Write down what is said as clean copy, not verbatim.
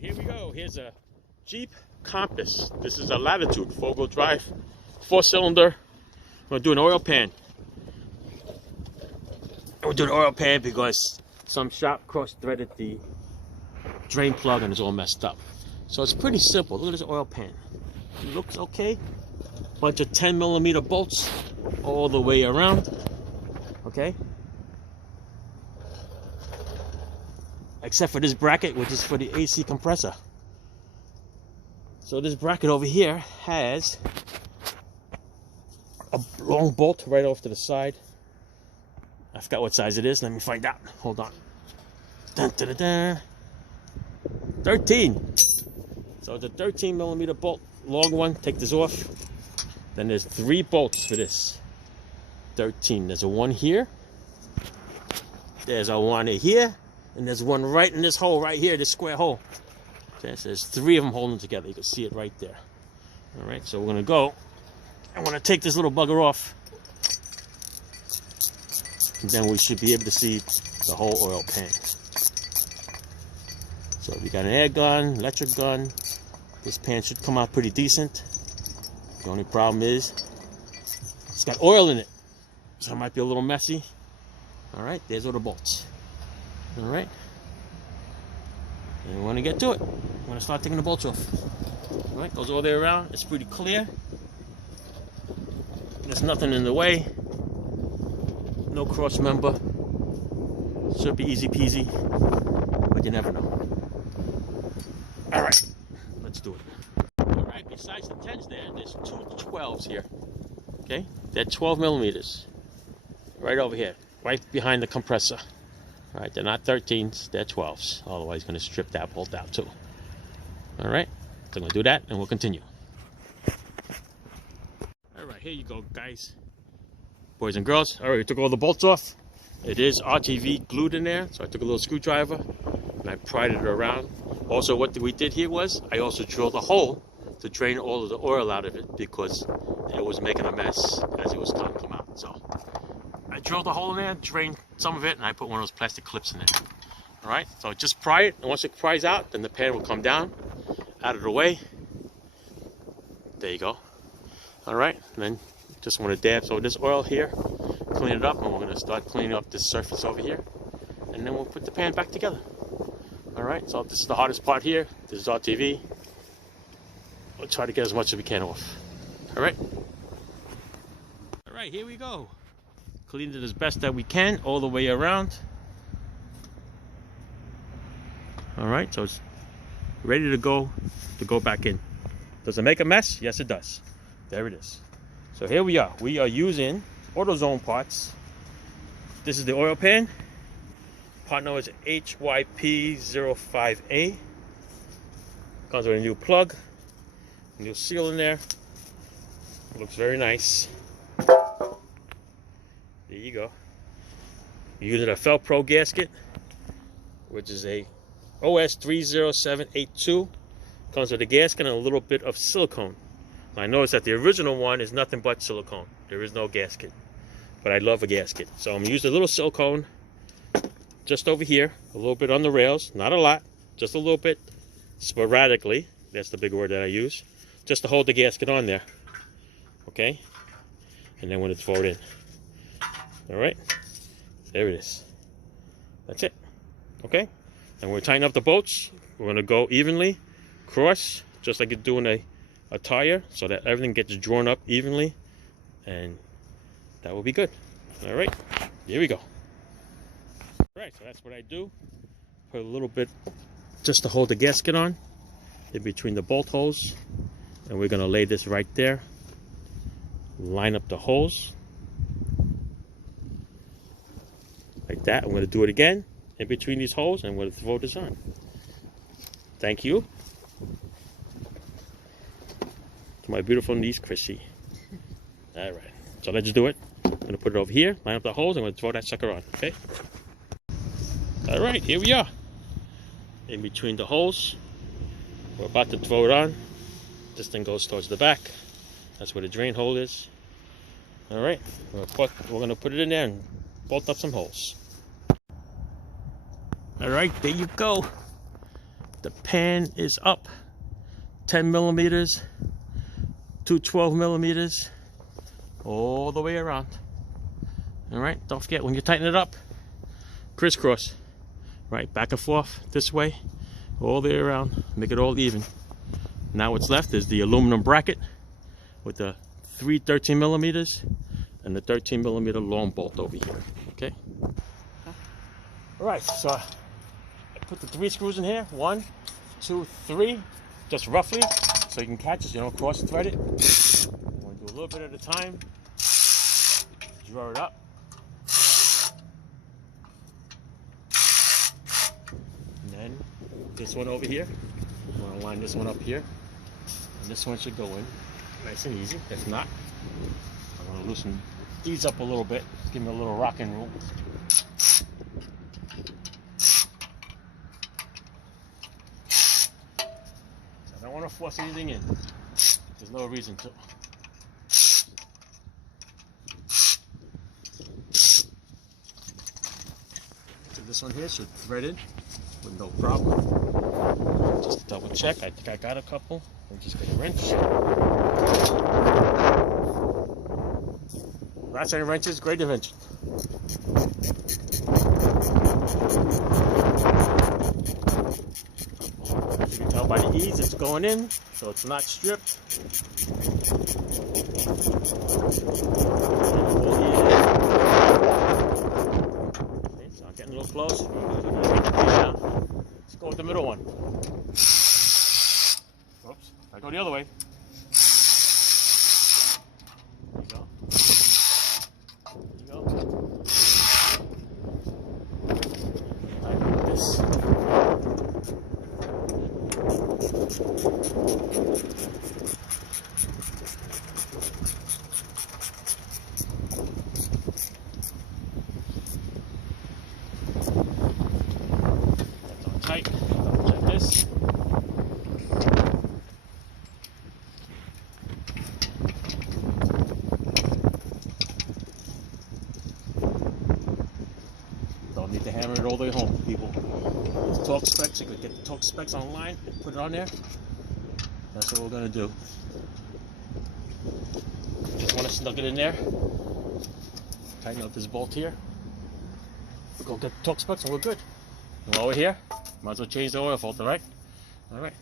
right, here we go. Here's a Jeep Compass. This is a Lattitude, 4-wheel drive, 4-cylinder. I'm going to do an oil pan. We're doing an oil pan because some shop cross-threaded the drain plug and it's all messed up. So it's pretty simple. Look at this oil pan. It looks okay. Bunch of 10mm bolts all the way around. Okay. Except for this bracket, which is for the AC compressor. So this bracket over here has a long bolt right off to the side. I forgot what size it is. Let me find out. Hold on. Dun, dun, dun, dun. 13. So it's a 13mm bolt, long one. Take this off. Then there's 3 bolts for this. 13. There's a one here. There's a one here. And there's one right in this hole right here, this square hole. Okay, so there's 3 of them holding together. You can see it right there. All right, so we're gonna go. I'm gonna take this little bugger off. And then we should be able to see the whole oil pan. So we got an air gun, electric gun. This pan should come out pretty decent. The only problem is it's got oil in it. So it might be a little messy. All right, there's all the bolts. All right, and we want to get to it. We're going to start taking the bolts off. All right, goes all the way around. It's pretty clear. There's nothing in the way. No cross member. Should be easy peasy, but you never know. All right, let's do it. All right, besides the 10s there's 2 12s here. Okay, they're 12mm. Right over here, right behind the compressor. All right, they're not 13s, they're 12s. Otherwise, going to strip that bolt out too. All right, so I'm going to do that and we'll continue. All right, here you go, guys. Boys and girls. All right, we took all the bolts off. It is RTV glued in there, so I took a little screwdriver and I pried it around. Also, what we did here was I also drilled a hole to drain all of the oil out of it because it was making a mess as it was time to come out. So I drilled a hole in there, drained some of it, and I put one of those plastic clips in there. All right, so just pry it, and once it pries out, then the pan will come down, out of the way. There you go. All right, and then just want to dab some of this oil here, clean it up, and we're going to start cleaning up this surface over here, and then we'll put the pan back together. All right, so this is the hardest part here. This is RTV. We'll try to get as much as we can off. All right. All right, here we go. Cleaned it as best that we can all the way around. All right, so it's ready to go back in. Does it make a mess? Yes, it does. There it is. So here we are. We are using AutoZone parts. This is the oil pan. Part number is HYP05A. Comes with a new plug, a new seal in there. Looks very nice. There you go. You're using a Felpro gasket, which is a OS30782. Comes with a gasket and a little bit of silicone. I noticed that the original one is nothing but silicone. There is no gasket. But I love a gasket. So I'm using a little silicone just over here, a little bit on the rails, not a lot, just a little bit sporadically. That's the big word that I use. Just to hold the gasket on there. Okay? And then when it's throw it in. All right, there it is. That's it. Okay, and we're tying up the bolts. We're going to go evenly cross, just like you're doing a tire, so that everything gets drawn up evenly, and that will be good. All right, here we go. All right, so that's what I do. Put a little bit just to hold the gasket on in between the bolt holes, and we're going to lay this right there. Line up the holes. Like that. I'm going to do it again in between these holes, and I'm going to throw this on. Thank you to my beautiful niece, Chrissy. All right, so let's do it. I'm going to put it over here, line up the holes, I'm going to throw that sucker on, okay? All right, here we are. In between the holes. We're about to throw it on. This thing goes towards the back. That's where the drain hole is. All right, we're going to put it in there and bolt up some holes. All right, there you go. The pan is up 10 millimeters to 12 millimeters all the way around. All right, don't forget when you tighten it up, crisscross, right, back and forth this way, all the way around, make it all even. Now what's left is the aluminum bracket with the 3 13 millimeters and the 13 millimeter long bolt over here. Okay. All right, so I put the 3 screws in here. 1, 2, 3, just roughly, so you can catch it, so you don't cross thread it. I'm going to do a little bit at a time. Draw it up. And then this one over here. I'm going to line this one up here. And this one should go in nice and easy. If not, I'm going to loosen these up a little bit. Give me a little rocking room. So I don't want to force anything in. There's no reason to. So this one here should thread in with no problem. Just double check. I think I got a couple. I'm just going to wrench. Ratchet and wrenches, great invention. You can tell by the ease it's going in, so it's not stripped. Okay, so I'm getting a little close. Let's go with the middle one. Oops, I go the other way. There you go. There you go. Like this. That's on tight. Check this. Don't need to hammer it all the way home, people. There's torque specs. You could get the torque specs online and put it on there. That's what we're going to do. Just want to snug it in there. Tighten up this bolt here. We'll go get the torque specs and we're good. And while we're here, might as well change the oil filter, right? All right.